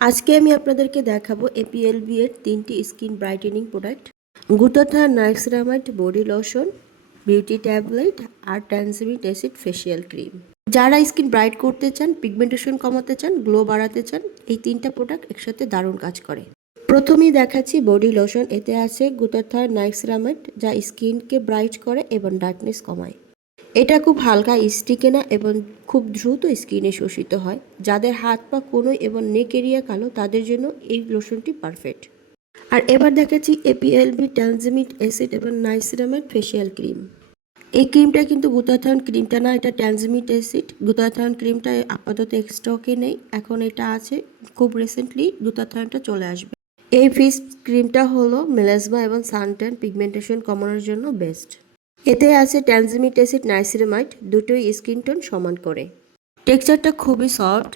আজকে আমি আপনাদেরকে দেখাবো এপিএলবি এর 3টি skin brightening product, glutathione niacinamide body lotion, beauty tablet আর ট্যানজামিক অ্যাসিড ফেসিয়াল ক্রিম। যারা স্কিন ব্রাইট করতে চান, পিগমেন্টেশন কমাতে চান, গ্লো বাড়াতে চান, এই 3টা প্রোডাক্ট একসাথে দারুণ কাজ করে। প্রথমেই দেখাচ্ছি বডি লোশন। এতে আছে গ্লুটাথিয়ন নাইসিনামাইড, যা স্কিনকে ব্রাইট করে এবং ডার্কনেস কমায়। এটা খুব হালকা, স্টিকে না এবং খুব দ্রুত স্কিনে শোষিত হয়। যাদের হাত পা কোনোই এবং নেক এরিয়া কালো, তাদের জন্য এই লোশনটি পারফেক্ট। আর এবার দেখাচ্ছি এপিএলবি ট্যানজামিক অ্যাসিড এবং নাইসিনামাইড ফেসিয়াল ক্রিম। এই ক্রিমটা কিন্তু গ্লুটাথিয়ন ক্রিমটা না, এটা ট্যানজামিক অ্যাসিড। গ্লুটাথিয়ন ক্রিমটা আপাতত স্টকে নেই, এখন এটা আছে। খুব রিসেন্টলি গ্লুটাথিয়নটা চলে আসবে। এই ফেস ক্রিমটা হলো মেলাজমা এবং সানট্যান পিগমেন্টেশন কমানোর জন্য বেস্ট। এতে আছে ট্যানজামিক অ্যাসিড নাইসিনামাইড, দুটোই স্কিন টোন সমান করে। টেক্সচারটা খুবই সফট,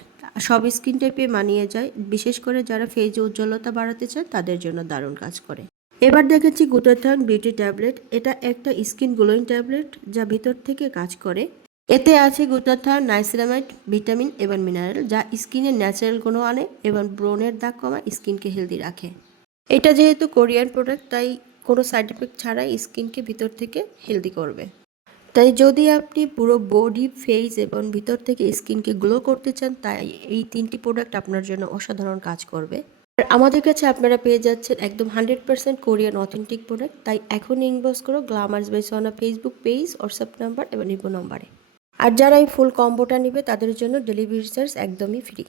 সব স্কিন টাইপে মানিয়ে যায়। বিশেষ করে যারা ফেজে উজ্জ্বলতা বাড়াতে চায় তাদের জন্য দারুণ কাজ করে। এবার দেখাচ্ছি গ্লুটাথিয়ন বিউটি ট্যাবলেট। এটা একটা স্কিন গ্লোয়িং ট্যাবলেট যা ভিতর থেকে কাজ করে। এতে আছে গ্লুটাথিয়ন নাইসিনামাইড, ভিটামিন এবং মিনারেল, যা স্কিনের ন্যাচারাল গ্লো আনে এবং ব্রণের দাগ কমায়, স্কিনকে হেলদি রাখে। এটা যেহেতু কোরিয়ান প্রোডাক্ট, তাই কোনো সাইড এফেক্ট ছাড়াই স্কিনকে ভিতর থেকে হেলদি করবে। তাই যদি আপনি পুরো বডি, ফেস এবং ভিতর থেকে স্কিনকে গ্লো করতে চান, তাই এই 3টি প্রোডাক্ট আপনার জন্য অসাধারণ কাজ করবে। আর আমাদের কাছে আপনারা পেয়ে যাচ্ছেন একদম 100% কোরিয়ান অথেন্টিক প্রোডাক্ট। তাই এখনই ইনবক্স করো গ্ল্যামার্স বাই সোনা ফেসবুক পেজ, হোয়াটসঅ্যাপ নাম্বার এবং ইমো নাম্বারে। আর যারা এই ফুল কম্বোটা নেবে তাদের জন্য ডেলিভারি চার্জ একদমই ফ্রি।